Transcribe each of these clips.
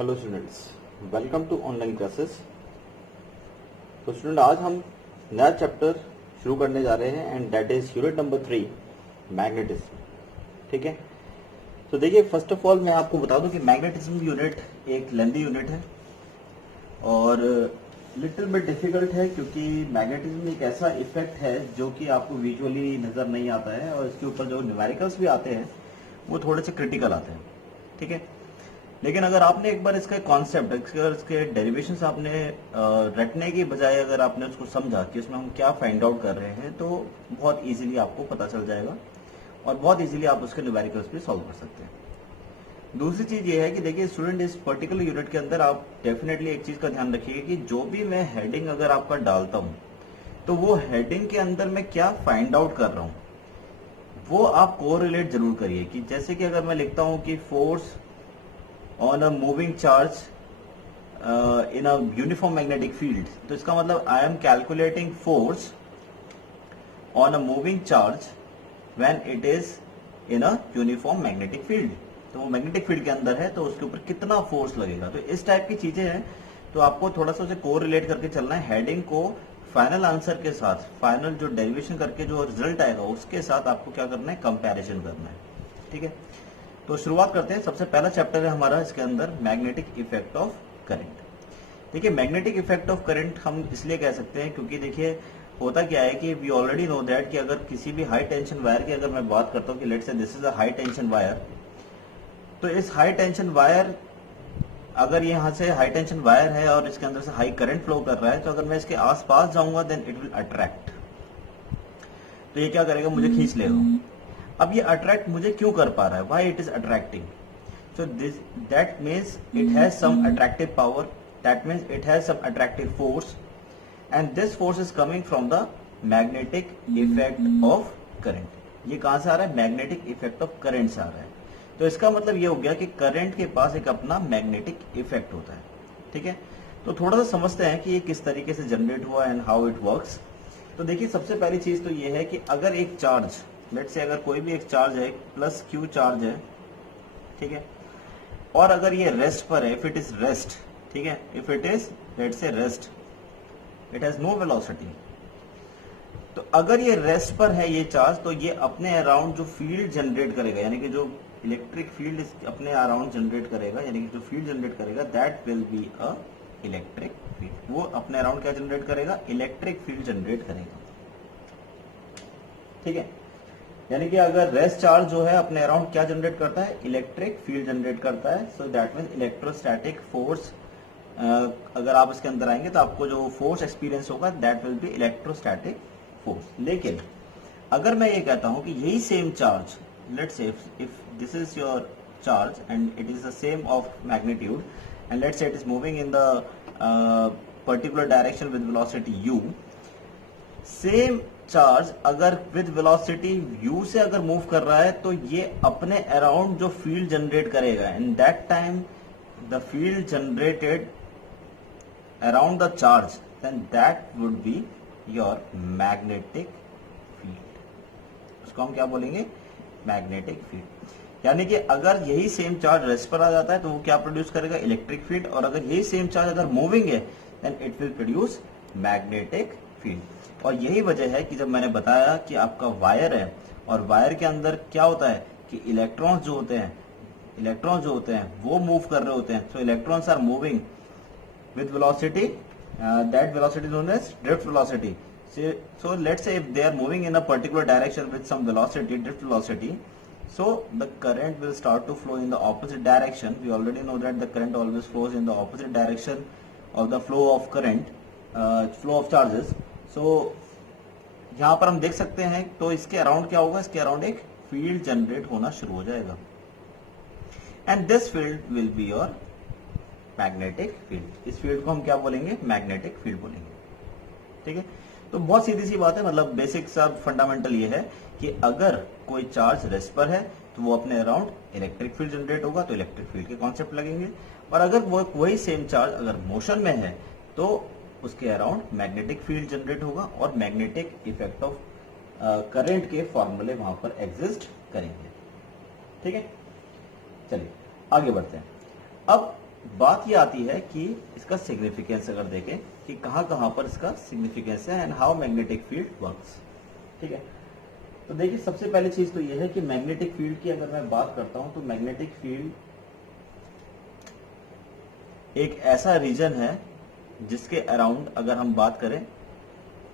Hello students, welcome to online classes. तो student, आज हम नया चैप्टर शुरू करने जा रहे हैं and that is unit number 3, magnetism. ठीक है, तो देखिए, फर्स्ट ऑफ ऑल मैं आपको बता दूं कि मैग्नेटिज्म यूनिट एक लेंथी यूनिट है और लिटिल बिट डिफिकल्ट है, क्योंकि मैग्नेटिज्म एक ऐसा इफेक्ट है जो कि आपको विजुअली नजर नहीं आता है और इसके ऊपर जो न्यूमेरिकल्स भी आते हैं वो थोड़े से क्रिटिकल आते हैं। ठीक है, लेकिन अगर आपने एक बार इसका कॉन्सेप्ट, इसके डेरिवेशंस आपने रटने की बजाय अगर आपने उसको समझा कि इसमें हम क्या फाइंड आउट कर रहे हैं, तो बहुत इजीली आपको पता चल जाएगा और बहुत इजीली आप उसके न्यूमेरिकल्स भी सॉल्व कर सकते हैं। दूसरी चीज ये है कि देखिए स्टूडेंट, इस पर्टिकुलर यूनिट के अंदर आप डेफिनेटली एक चीज का ध्यान रखिएगा कि जो भी मैं हेडिंग अगर आपका डालता हूं, तो वो हेडिंग के अंदर मैं क्या फाइंड आउट कर रहा हूं वो आप कोरिलेट जरूर करिए। कि जैसे कि अगर मैं लिखता हूं कि force on a moving charge in a uniform magnetic field, तो इसका मतलब I am calculating force on a moving charge when it is in a uniform magnetic field. तो वो मैग्नेटिक फील्ड के अंदर है तो उसके ऊपर कितना फोर्स लगेगा। तो इस टाइप की चीजें हैं, तो आपको थोड़ा सा उसे कोरिलेट करके चलना है। हेडिंग को फाइनल आंसर के साथ, फाइनल जो डेरिवेशन करके जो रिजल्ट आएगा उसके साथ आपको क्या करना है, कंपैरिजन करना है। ठीक है, तो शुरुआत करते हैं। सबसे पहला चैप्टर है हमारा इसके अंदर, मैग्नेटिक इफेक्ट ऑफ करंट। देखिए, मैग्नेटिक इफेक्ट ऑफ करंट हम इसलिए कह सकते हैं क्योंकि देखिए होता क्या है कि वी ऑलरेडी नो दैट कि अगर किसी भी हाई टेंशन वायर की अगर मैं बात करता हूँ कि let's say this is a high tension wire, तो इस हाई टेंशन वायर, अगर ये यहाँ से हाई टेंशन वायर है और इसके अंदर से हाई करंट फ्लो कर रहा है, तो अगर मैं इसके आसपास जाऊंगा देन इट विल अट्रैक्ट। तो ये क्या करेगा, मुझे खींच लेगा। अब ये अट्रैक्ट मुझे क्यों कर पा रहा है, why it is attracting? So that means it has some attractive power, that means it has some attractive force, and this force is coming from the magnetic effect of current. ये कहां से आ रहा है, मैग्नेटिक इफेक्ट ऑफ करंट से आ रहा है। तो इसका मतलब ये हो गया कि करंट के पास एक अपना मैग्नेटिक इफेक्ट होता है। ठीक है, तो थोड़ा सा समझते हैं कि ये किस तरीके से जनरेट हुआ एंड हाउ इट वर्क्स। तो देखिए, सबसे पहली चीज तो ये है कि अगर एक चार्ज, लेट्स से अगर कोई भी एक चार्ज है, प्लस क्यू चार्ज है, ठीक है, और अगर ये रेस्ट पर है, इफ इट इज रेस्ट, ठीक है, if it is let's say rest, it has no velocity, तो अगर ये रेस्ट पर है ये चार्ज, तो ये अपने अराउंड जो फील्ड जनरेट करेगा, यानी कि जो इलेक्ट्रिक फील्ड अपने अराउंड जनरेट करेगा, यानी कि जो फील्ड जनरेट करेगा, that will be a electric field. वो अपने अराउंड क्या जनरेट करेगा, इलेक्ट्रिक फील्ड जनरेट करेगा। ठीक है, यानी कि अगर रेस्ट चार्ज जो है अपने अराउंड क्या जनरेट करता है, इलेक्ट्रिक फील्ड जनरेट करता है। So that means electrostatic force, अगर आप इसके अंदर आएंगे तो आपको जो फोर्स एक्सपीरियंस होगा that will be electrostatic force. लेकिन अगर मैं ये कहता हूं कि यही same charge, let's say if this is your charge and it is the same of magnitude and let's से it is moving in the particular direction with velocity u, same charge अगर विद वेलोसिटी u से अगर move कर रहा है, तो ये अपने अराउंड जो फील्ड जनरेट करेगा, in that time the field generated around the charge, then that would be your magnetic field. उसको हम क्या बोलेंगे, मैग्नेटिक फील्ड। यानी कि अगर यही सेम चार्ज रेस्ट पर आ जाता है तो वो क्या प्रोड्यूस करेगा, इलेक्ट्रिक फील्ड, और अगर यही सेम चार्ज अगर मूविंग है then it will produce magnetic field. और यही वजह है कि जब मैंने बताया कि आपका वायर है और वायर के अंदर क्या होता है कि इलेक्ट्रॉन्स जो होते हैं वो मूव कर रहे होते हैं। So electrons are moving with velocity, that velocity known as drift velocity. So let's say if they are moving in a particular direction with some velocity, drift velocity, so the current will start to flow in the opposite direction. We already know that the current always flows in the opposite direction of the flow of current, flow of charges. So यहाँ पर हम देख सकते हैं, तो इसके around क्या होगा, इसके अराउंड एक फील्ड जनरेट होना शुरू हो जाएगा and this field will be your magnetic field. इस फील्ड को हम क्या बोलेंगे, मैग्नेटिक फील्ड बोलेंगे। ठीक है, तो बहुत सीधी सी बात है, मतलब बेसिक सा फंडामेंटल ये है कि अगर कोई चार्ज रेस्ट पर है तो वो अपने अराउंड इलेक्ट्रिक फील्ड जनरेट होगा, तो इलेक्ट्रिक फील्ड के कॉन्सेप्ट लगेंगे। और अगर वो वही सेम चार्ज अगर मोशन में है तो उसके अराउंड मैग्नेटिक फील्ड जनरेट होगा और मैग्नेटिक इफेक्ट ऑफ करंट के फॉर्मूले वहां पर एग्जिस्ट करेंगे। ठीक है, चलिए आगे बढ़ते हैं। अब बात ये आती है कि इसका सिग्निफिकेंस अगर देखें कि कहाँ कहाँ पर इसका सिग्निफिकेंस है and how magnetic field works. ठीक है, तो देखिए सबसे पहले चीज तो ये है कि मैग्नेटिक फील्ड की अगर मैं बात करता हूं तो मैग्नेटिक फील्ड एक ऐसा रीजन है जिसके अराउंड अगर हम बात करें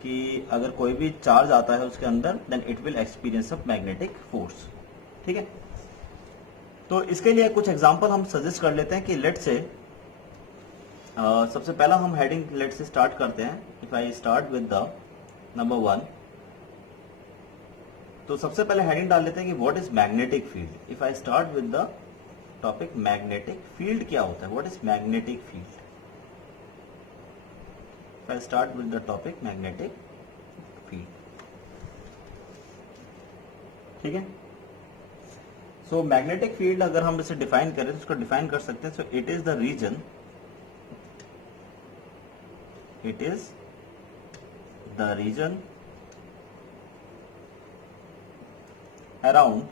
कि अगर कोई भी चार्ज आता है उसके अंदर then it will experience a magnetic force. ठीक है, तो इसके लिए कुछ एग्जांपल हम सजेस्ट कर लेते हैं कि लेट से सबसे पहला हम हेडिंग लेट से स्टार्ट करते हैं। If I start with the number 1, तो सबसे पहले हेडिंग डाल लेते हैं कि what is magnetic field. If I start with the topic magnetic field क्या होता है, what is magnetic field. If I start with the topic magnetic field. ठीक है, सो मैग्नेटिक फील्ड अगर हम इसे डिफाइन करें तो उसको डिफाइन कर सकते हैं। So it is the reason, it is the reason around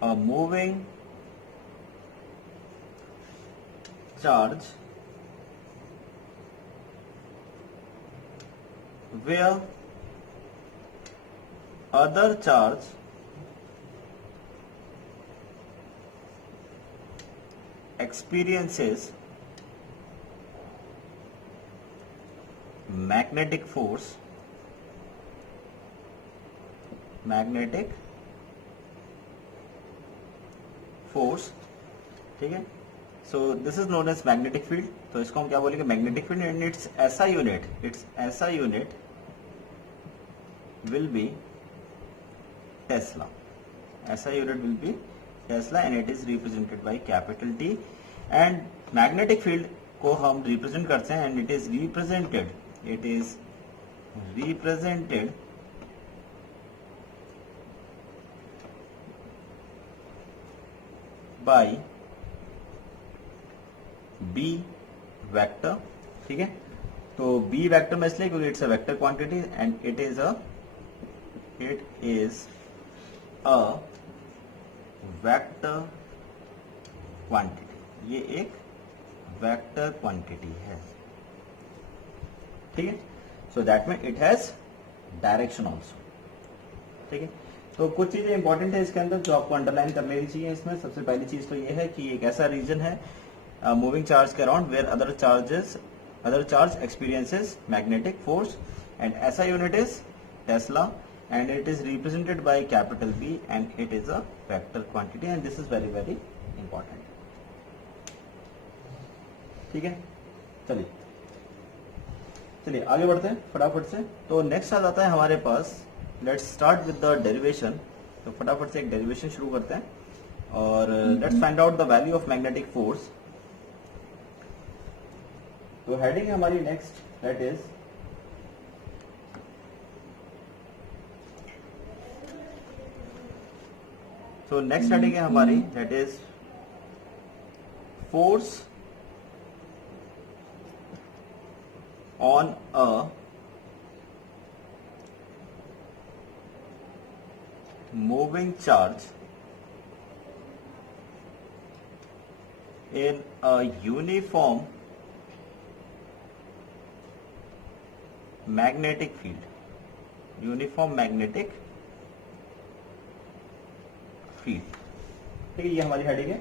a moving charge where other charge experiences magnetic force, magnetic force. ठीक है, so this is known as magnetic field. तो इसको हम क्या बोलेंगे, magnetic field and its SI unit, its SI unit will be tesla. SI unit will be tesla and it is represented by capital T. And magnetic field को हम represent करते हैं and it is represented by B vector. ठीक है, तो B vector में इसलिए क्योंकि it's a vector quantity and it is a vector quantity. ये एक वेक्टर क्वांटिटी है। ठीक है, so that mean it has direction also. ठीक है, तो कुछ चीजें इंपॉर्टेंट है इसके अंदर जो आपको अंडरलाइन कर लेनी चाहिए। इसमें सबसे पहली चीज तो ये है कि एक ऐसा रीजन है मूविंग चार्ज के around where other charge experiences magnetic force and SI unit is tesla and it is represented by capital B and it is a vector quantity and this is very very important. ठीक है, चलिए आगे बढ़ते हैं फटाफट से। तो next आ जाता है हमारे पास, let's start with the derivation. तो फटाफट से एक डेरिवेशन शुरू करते हैं और let's find out the value of magnetic force. तो हेडिंग है हमारी नेक्स्ट, दैट इज तो नेक्स्ट हेडिंग है हमारी that is force on a moving charge in a uniform magnetic field, uniform magnetic field. ठीक है, ये हमारी हेडिंग है।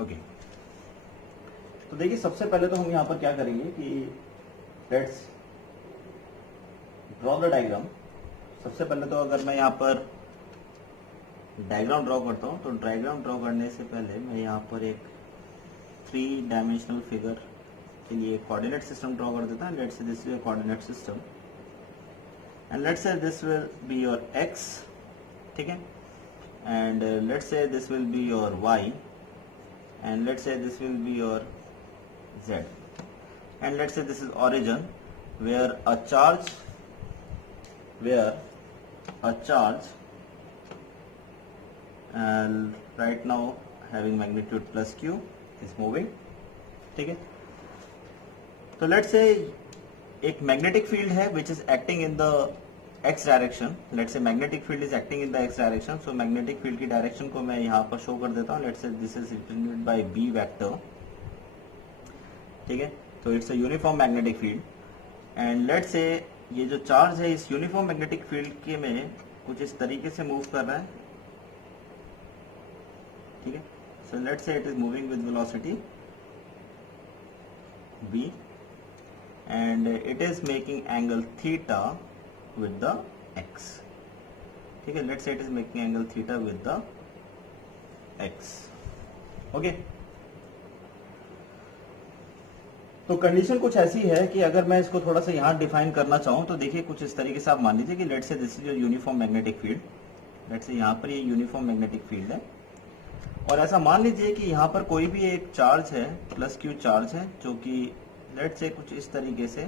ओके, तो देखिए सबसे पहले तो हम यहां पर क्या करेंगे कि लेट्स ड्रॉ द डायग्राम। सबसे पहले तो अगर मैं यहाँ पर डायग्राम ड्रॉ करता हूँ तो डायग्राम ड्रॉ करने से पहले मैं यहाँ पर एक 3 डायमेंशनल फिगर के लिए कोऑर्डिनेट सिस्टम ड्रॉ कर देता हूँ। Let's say this is a coordinate system and let's say this will be your x. ठीक है, and let's say this will be your y and let's say this will be your z and let's say this is origin where a charge right now having magnitude plus Q is moving. ठीक है, तो let's say एक magnetic field है which is acting in the x direction. Let's say magnetic field is acting in the x direction. So magnetic field की direction को मैं यहाँ पर शो कर देता हूँ। Let's say this is represented by B vector. ठीक है, तो it's a uniform magnetic field and let's say ये जो चार्ज है इस यूनिफॉर्म मैग्नेटिक फील्ड के में कुछ इस तरीके से मूव कर रहा है। ठीक है, so let's say it is moving with velocity b and it is making angle theta with the x। ठीक है, let's say it is making angle theta with the x। Okay, तो कंडीशन कुछ ऐसी है कि अगर मैं इसको थोड़ा सा यहां डिफाइन करना चाहूं तो देखिए कुछ इस तरीके से आप मान लीजिए कि let's say this is your uniform magnetic field. Let's say यहां पर ये यूनिफॉर्म मैग्नेटिक फील्ड है और ऐसा मान लीजिए कि यहाँ पर कोई भी एक चार्ज है प्लस क्यू चार्ज है जो कि लेट से कुछ इस तरीके से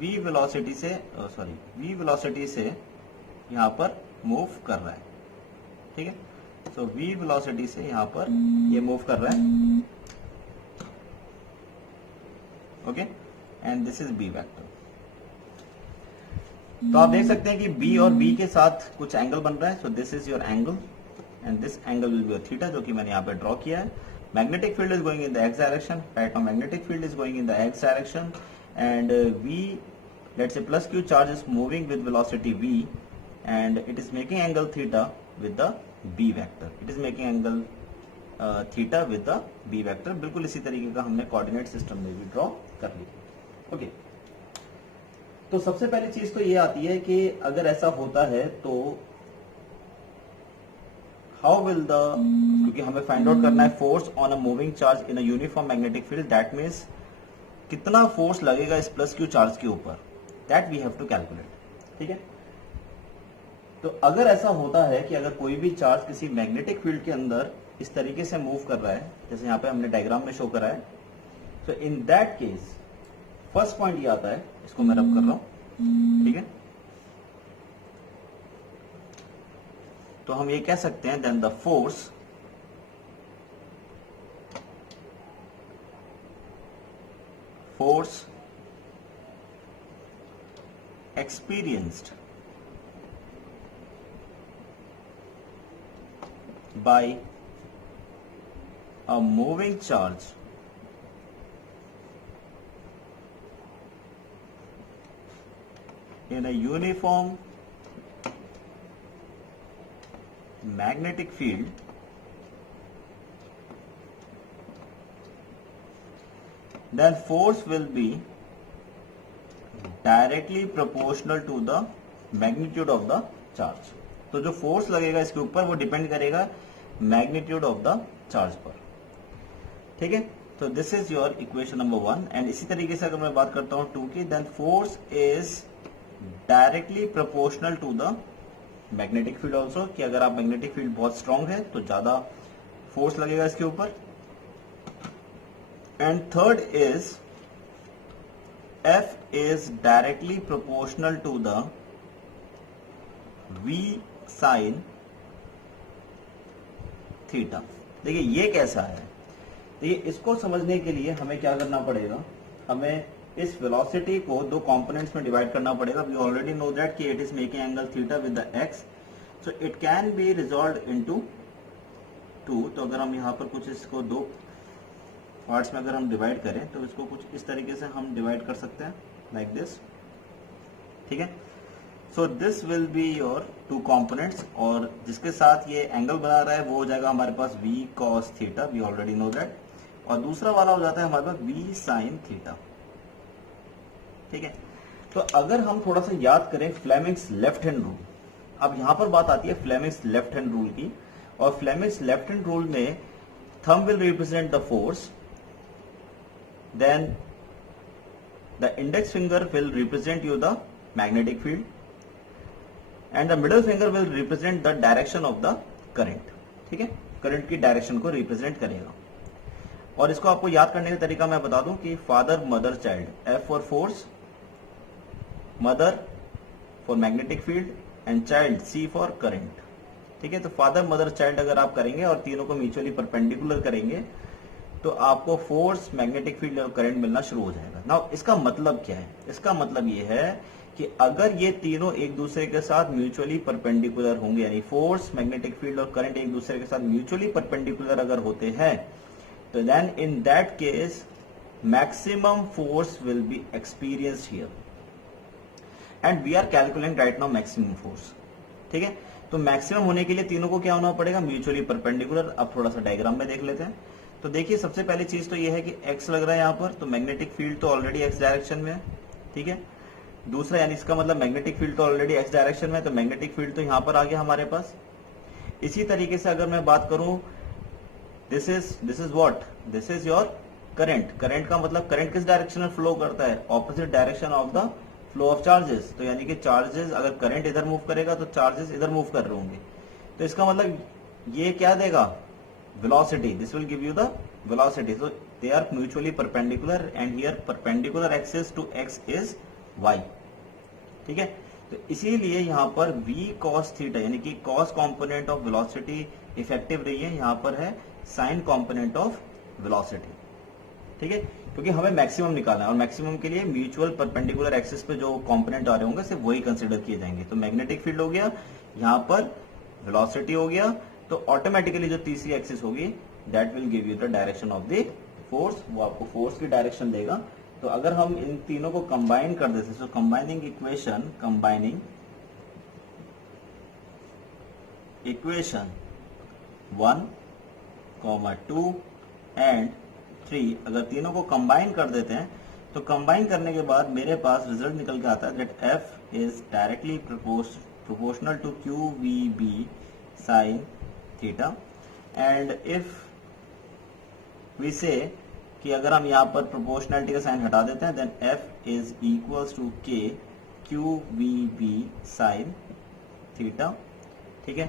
v वेलोसिटी से यहाँ पर मूव कर रहा है। ठीक है, सो v वेलोसिटी से यहाँ पर ये मूव कर रहा है। Okay, and this is b vector. तो आप देख सकते हैं कि b और b के साथ कुछ एंगल बन रहा है। So this is your angle and this angle will be theta जो कि मैंने यहाँ पे ड्रॉ किया है। Magnetic field is going in the x direction. Right now magnetic field is going in the x direction and v let's say plus q charge is moving with velocity v and it is making angle theta with the b vector। it is making angle theta with the b vector। बिल्कुल इसी तरीके का हमने coordinate system में भी draw कर लिया। Okay, तो सबसे पहली चीज तो ये आती है कि अगर ऐसा होता है तो हाउ विल द, क्योंकि हमें फाइंड आउट करना है force on a moving charge in a uniform magnetic field, that means कितना फोर्स लगेगा इस प्लस क्यू चार्ज के ऊपर, that we have to calculate. ठीक है, तो अगर ऐसा होता है कि अगर कोई भी चार्ज किसी मैग्नेटिक फील्ड के अंदर इस तरीके से मूव कर रहा है जैसे यहाँ पे हमने डायग्राम में शो करा है, तो इन दैट केस फर्स्ट पॉइंट ये आता है, इसको मैं रब कर रहा हूं। ठीक है, तो हम ये कह सकते हैं then the force experienced by a moving charge in a uniform magnetic field then force will be directly proportional to the magnitude of the charge. तो जो फोर्स लगेगा इसके ऊपर वो डिपेंड करेगा मैग्नीट्यूड ऑफ द चार्ज पर। ठीक है, तो this is your equation number 1 and इसी तरीके से अगर मैं बात करता हूं 2 की, then force is directly proportional to the magnetic field also, कि अगर आप मैग्नेटिक फील्ड बहुत स्ट्रांग है तो ज्यादा फोर्स लगेगा इसके ऊपर। And third is F is directly proportional to the V sin theta. देखिए ये कैसा है, देखिए इसको समझने के लिए हमें क्या करना पड़ेगा, हमें इस वेलोसिटी को दो कंपोनेंट्स में डिवाइड करना पड़ेगा। वी ऑलरेडी नो दैट कि it is making angle theta with the x, so it can be resolve into 2। तो अगर हम यहाँ पर कुछ इसको दो पार्ट्स में अगर हम डिवाइड करें तो इसको कुछ इस तरीके से हम डिवाइड कर सकते हैं लाइक दिस। ठीक है, so this will be your two components और जिसके साथ ये एंगल बना रहा है वो हो जाएगा हमारे पास v cos theta, we already know that, और दूसरा वाला हो जाता है हमारे पास v sin थीटा। ठीक है, तो अगर हम थोड़ा सा याद करें फ्लेमिंग्स लेफ्ट हैंड रूल, अब यहां पर बात आती है फ्लेमिंग्स लेफ्ट हैंड रूल की, और फ्लेमिंग्स लेफ्ट हैंड रूल में thumb will represent the force, then the index finger will represent you the magnetic field and the middle finger will represent the direction of the current। ठीक है, current की direction को represent करेगा। और इसको आपको याद करने का तरीका मैं बता दूं कि father mother child, F for force, mother for magnetic field and child C for current. ठीक है। तो फादर मदर चाइल्ड अगर आप करेंगे और तीनों को म्यूचुअली परपेंडिकुलर करेंगे तो आपको फोर्स, मैग्नेटिक फील्ड और करंट मिलना शुरू हो जाएगा। नाउ इसका मतलब क्या है? इसका मतलब ये है कि अगर ये तीनों एक दूसरे के साथ म्यूचुअली परपेंडिकुलर होंगे, यानी फोर्स, मैग्नेटिक फील्ड और करंट एक दूसरे के साथ म्यूचुअली परपेंडिकुलर अगर होते हैं, तो then in that case maximum force will be experienced here and we are calculating right now maximum force. ठीक है। तो मैक्सिमम होने के लिए तीनों को क्या होना पड़ेगा? Mutually perpendicular. अब थोड़ा सा डायग्राम में देख लेते हैं। तो देखिए, सबसे पहली चीज तो ये है कि एक्स लग रहा है यहाँ पर, तो मैग्नेटिक फील्ड तो ऑलरेडी एक्स डायरेक्शन में है। ठीक है। दूसरा, यानी इसका मतलब मैग्नेटिक फील्ड तो ऑलरेडी एक्स डायरेक्शन में है, तो मैग्नेटिक फील्ड तो यहाँ पर आ गया हमारे पास। इसी तरीके से अगर मैं बात करूं, this is what, this is your current. Current का मतलब करंट किस डायरेक्शन में फ्लो करता है? Opposite direction of the flow of charges. तो यानी कि चार्जेस, अगर करंट इधर मूव करेगा तो चार्जेस इधर मूव कर रहे होंगे। तो इसका मतलब ये क्या देगा? Velocity. This will give you the velocity. So they are mutually perpendicular and here perpendicular axis to x is y. ठीक है। तो इसीलिए यहां पर v cos थीटा, यानी कि cos component of velocity effective रही है, यहां पर है साइन कंपोनेंट ऑफ वेलोसिटी। ठीक है। क्योंकि हमें मैक्सिमम निकालना है और मैक्सिमम के लिए म्यूचुअल परपेंडिकुलर एक्सिस पे जो कंपोनेंट आ रहे होंगे सिर्फ वही कंसीडर किए जाएंगे। तो मैग्नेटिक फील्ड हो गया, यहां पर वेलोसिटी हो गया, तो ऑटोमेटिकली जो तीसरी एक्सिस होगी that will give you the direction of the force, वो आपको फोर्स की डायरेक्शन देगा। तो अगर हम इन तीनों को कंबाइन कर देते, सो कंबाइनिंग इक्वेशन 1, 2 एंड 3, अगर तीनों को कंबाइन कर देते हैं तो कंबाइन करने के बाद मेरे पास रिजल्ट निकल के आता है that F is directly proportional to q we B sine theta. And if we say कि अगर हम यहाँ पर प्रोपोर्शनलिटी का साइन हटा देते हैं, then F is equals to K Q we B sine theta. ठीक है।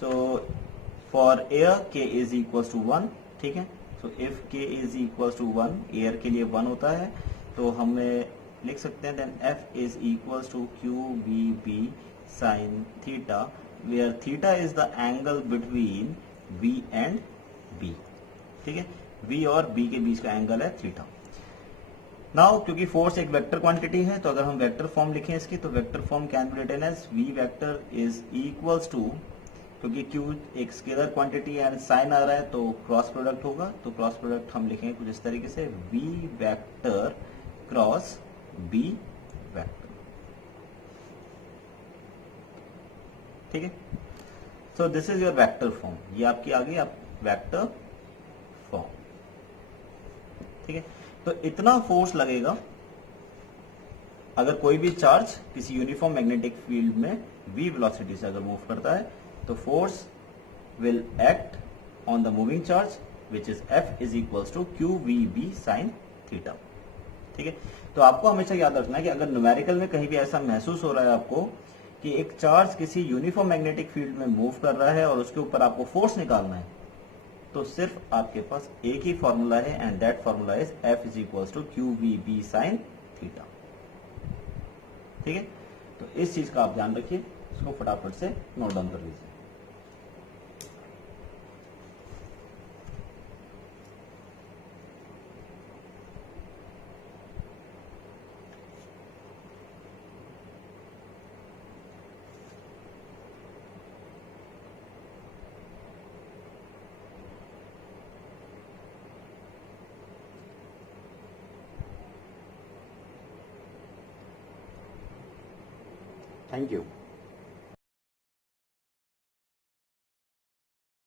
So for air K is equals to 1। ठीक है। So if K is equals to 1, air के लिए 1 होता है, तो हमें लिख सकते हैं then F is equals to q we B sine theta, where theta is the angle between v and b। ठीक है। v और b के बीच का एंगल है थीटा। नाउ क्योंकि फोर्स एक वेक्टर क्वांटिटी है, तो अगर हम वेक्टर फॉर्म लिखें इसकी, तो vector form can be written as v vector is equals to, क्योंकि q एक स्केलर क्वांटिटी एंड साइन आ रहा है तो क्रॉस प्रोडक्ट होगा, तो क्रॉस प्रोडक्ट हम लिखेंगे कुछ इस तरीके से, v vector cross b vector. ठीक है। So this is your vector form, ये आपकी आ गई आप वेक्टर फॉर्म। ठीक है। तो इतना फोर्स लगेगा अगर कोई भी चार्ज किसी यूनिफॉर्म मैग्नेटिक फील्ड में v वेलोसिटी से अगर मूव करता है, तो force will act on the moving charge which is f is equals to q we B sine theta. ठीक है। तो आपको हमेशा याद रखना है कि अगर न्यूमेरिकल में कहीं भी ऐसा महसूस हो रहा है आपको कि एक चार्ज किसी यूनिफॉर्म मैग्नेटिक फील्ड में मूव कर रहा है और उसके ऊपर आपको फोर्स निकालना है, तो सिर्फ आपके पास एक ही फॉर्मूला है and that formula is F is equals to q we B sine theta. ठीक है। तो इस चीज का आप ध्यान रखिए, इसको फटाफट से नोट डाउन कर लीजिए। Thank you.